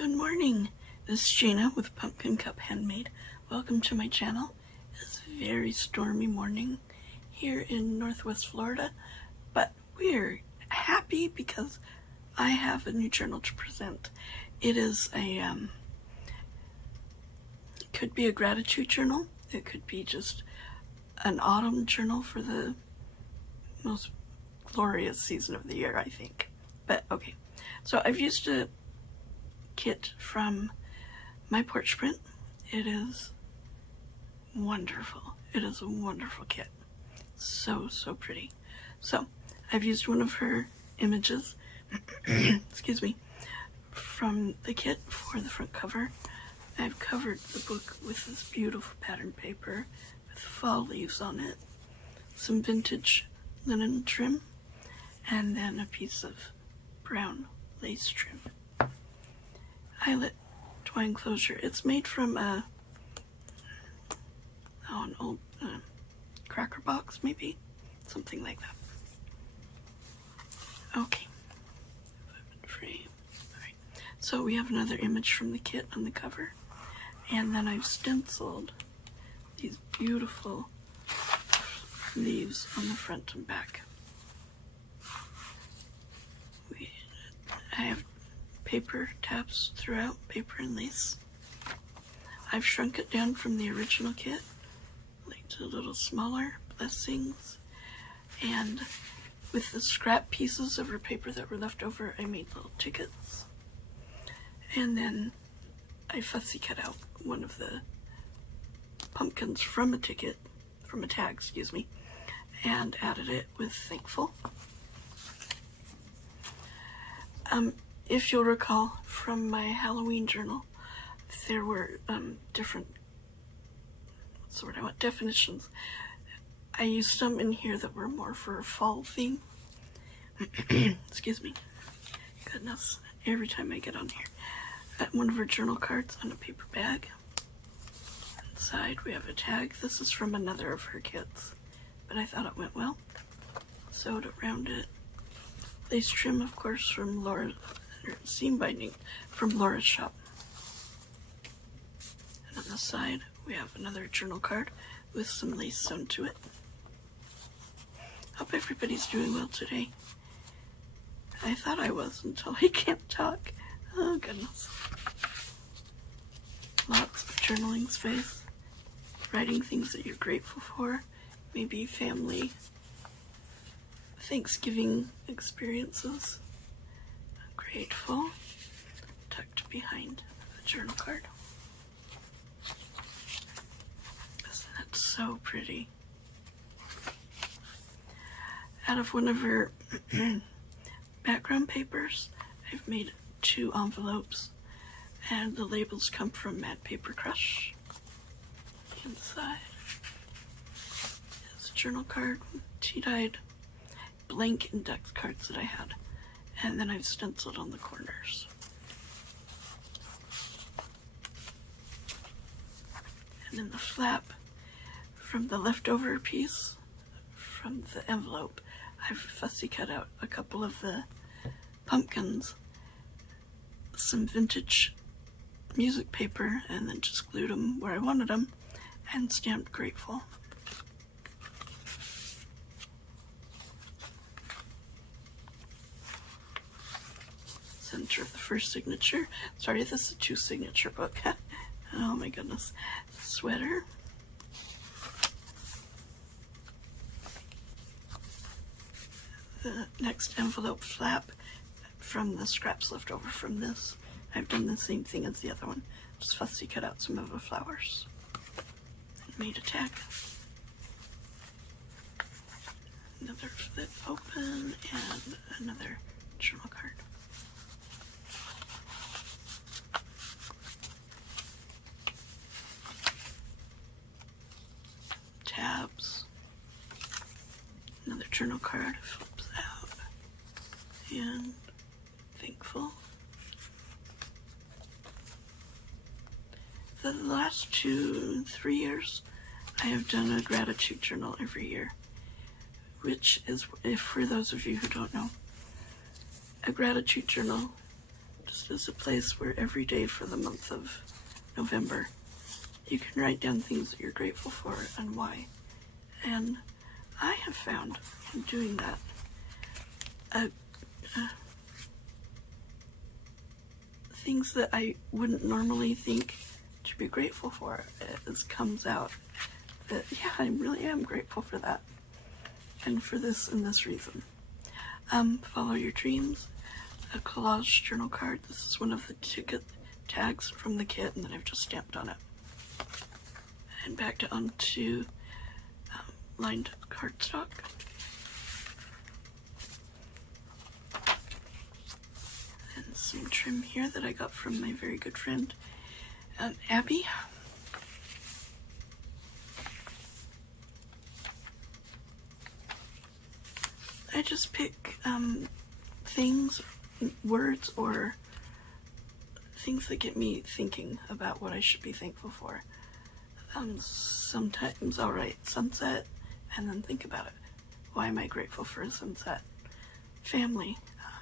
Good morning. This is Gina with Pumpkin Cup Handmade. Welcome to my channel. It's a very stormy morning here in Northwest Florida, but we're happy because I have a new journal to present. It is it could be a gratitude journal. It could be just an autumn journal for the most glorious season of the year, I think. But okay, so I've used a kit from my porch print. It is wonderful. It is a wonderful kit. So pretty. So I've used one of her images excuse me, from the kit for the front cover. I've covered the book with this beautiful pattern paper with fall leaves on it, some vintage linen trim, and then a piece of brown lace trim. Eyelet twine closure. It's made from an old cracker box, maybe, something like that. Okay, frame. All right. So we have another image from the kit on the cover, and then I've stenciled these beautiful leaves on the front and back. I have paper tabs throughout, paper and lace. I've shrunk it down from the original kit, like to a little smaller blessings, and with the scrap pieces of her paper that were left over, I made little tickets. And then I fussy cut out one of the pumpkins from a tag, and added it with thankful. If you'll recall from my Halloween journal, there were different definitions. I used some in here that were more for a fall theme. Excuse me. Goodness, every time I get on here. One of her journal cards on a paper bag. Inside we have a tag. This is from another of her kits, but I thought it went well. Sewed around it. Lace trim, of course, from Laura, or seam binding from Laura's shop. And on the side, we have another journal card with some lace sewn to it. Hope everybody's doing well today. I thought I was until I can't talk. Oh goodness. Lots of journaling space. Writing things that you're grateful for. Maybe family Thanksgiving experiences. Grateful. Tucked behind the journal card. Isn't that so pretty? Out of one of her background papers, I've made 2 envelopes, and the labels come from Matte Paper Crush. Inside is a journal card, tea-dyed blank index cards that I had, and then I've stenciled on the corners. And then the flap from the leftover piece from the envelope, I've fussy cut out a couple of the pumpkins, some vintage music paper, and then just glued them where I wanted them and stamped grateful. Center of the first signature. Sorry, this is a 2 signature book. Oh my goodness. Sweater. The next envelope flap from the scraps left over from this. I've done the same thing as the other one. Just fussy cut out some of the flowers. And made a tag. Another flip open and another journal card. Tabs. Another journal card flips out. And thankful. For the last 2-3 years, I have done a gratitude journal every year, which is, if for those of you who don't know, a gratitude journal just as a place where every day for the month of November you can write down things that you're grateful for and why. And I have found in doing that things that I wouldn't normally think to be grateful for. It comes out that, yeah, I really am grateful for that. And for this and this reason. Follow your dreams. A collage journal card. This is one of the ticket tags from the kit, and then I've just stamped on it. And back onto lined cardstock. And some trim here that I got from my very good friend Abby. I just pick things, words, or things that get me thinking about what I should be thankful for. Sometimes I'll write sunset and then think about it. Why am I grateful for a sunset? Family,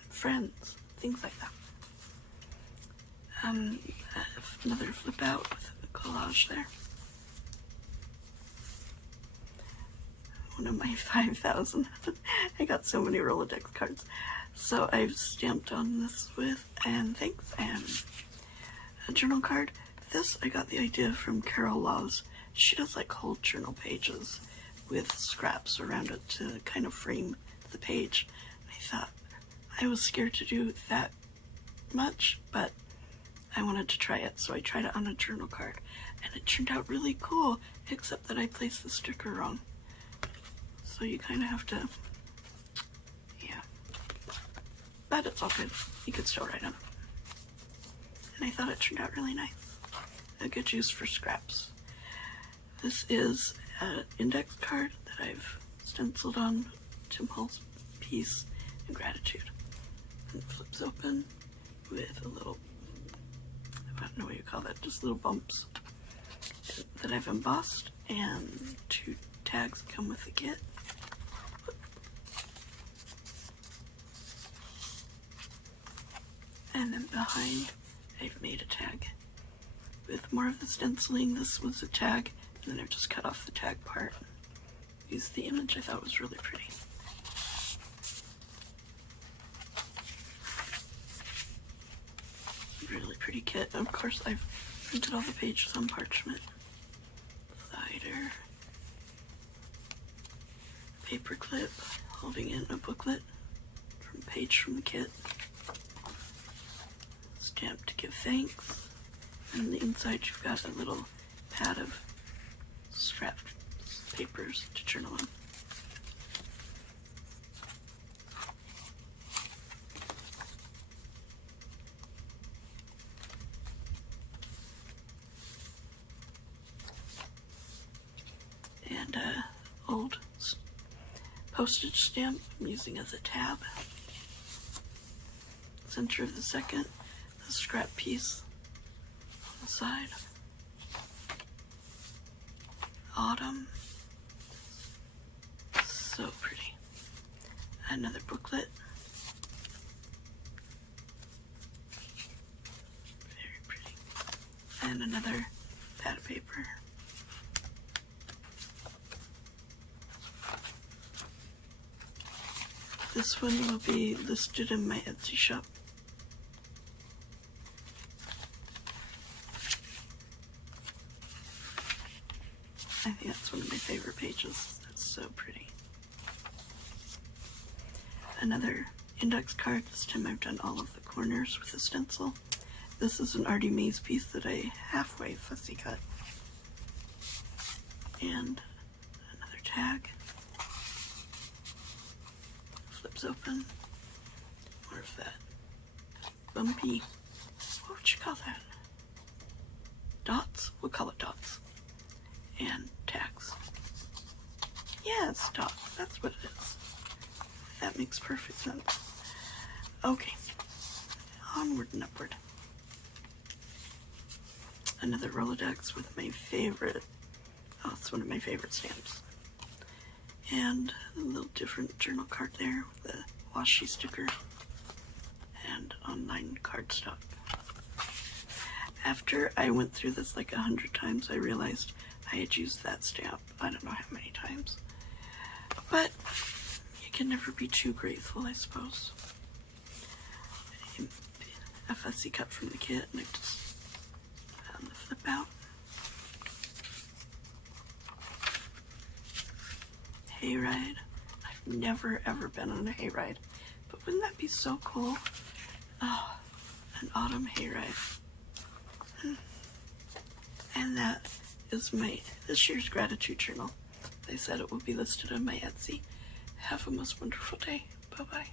friends, things like that. Another flip out with a collage there. One of my 5,000. I got so many Rolodex cards. So I've stamped on this with, and thanks, and a journal card. This, I got the idea from Carol Laws. She does like whole journal pages with scraps around it to kind of frame the page. And I thought I was scared to do that much, but I wanted to try it, so I tried it on a journal card. And it turned out really cool, except that I placed the sticker wrong. So you kind of have to, yeah. But it's all good. You could still write on it. And I thought it turned out really nice. A good use for scraps. This is an index card that I've stenciled on Tim Hall's piece in gratitude. And it flips open with a little, I don't know what you call that, just little bumps that I've embossed, and 2 tags come with the kit. And then behind, I've made a tag with more of the stenciling. This was a tag, and then I've just cut off the tag part. Used the image I thought was really pretty. Really pretty kit. Of course, I've printed all the pages on parchment. Cider. Paper clip holding in a booklet from a page from the kit. Stamp to give thanks. And on the inside you've got a little pad of scrap papers to journal on. And a old postage stamp I'm using as a tab. Center of the second, a scrap piece on the side. Autumn. So pretty. Another booklet. Very pretty. And another pad of paper. This one will be listed in my Etsy shop. I think that's one of my favorite pages. That's so pretty. Another index card. This time I've done all of the corners with a stencil. This is an Artie Mays piece that I halfway fussy cut. And another tag. Flips open. More of that bumpy, what would you call that? Dots? We'll call it dots. And tags. Yes, dots. That's what it is. That makes perfect sense. Okay. Onward and upward. Another Rolodex with my favorite, oh, it's one of my favorite stamps. And a little different journal card there with the washi sticker. And on online cardstock. After I went through this like 100 times, I realized I had used that stamp I don't know how many times. But you can never be too grateful, I suppose. A fussy cut from the kit, and I just flip out. Hayride. I've never ever been on a hayride, but wouldn't that be so cool? Oh, an autumn hayride. And that is this year's gratitude journal. They said it will be listed on my Etsy. Have a most wonderful day. Bye-bye.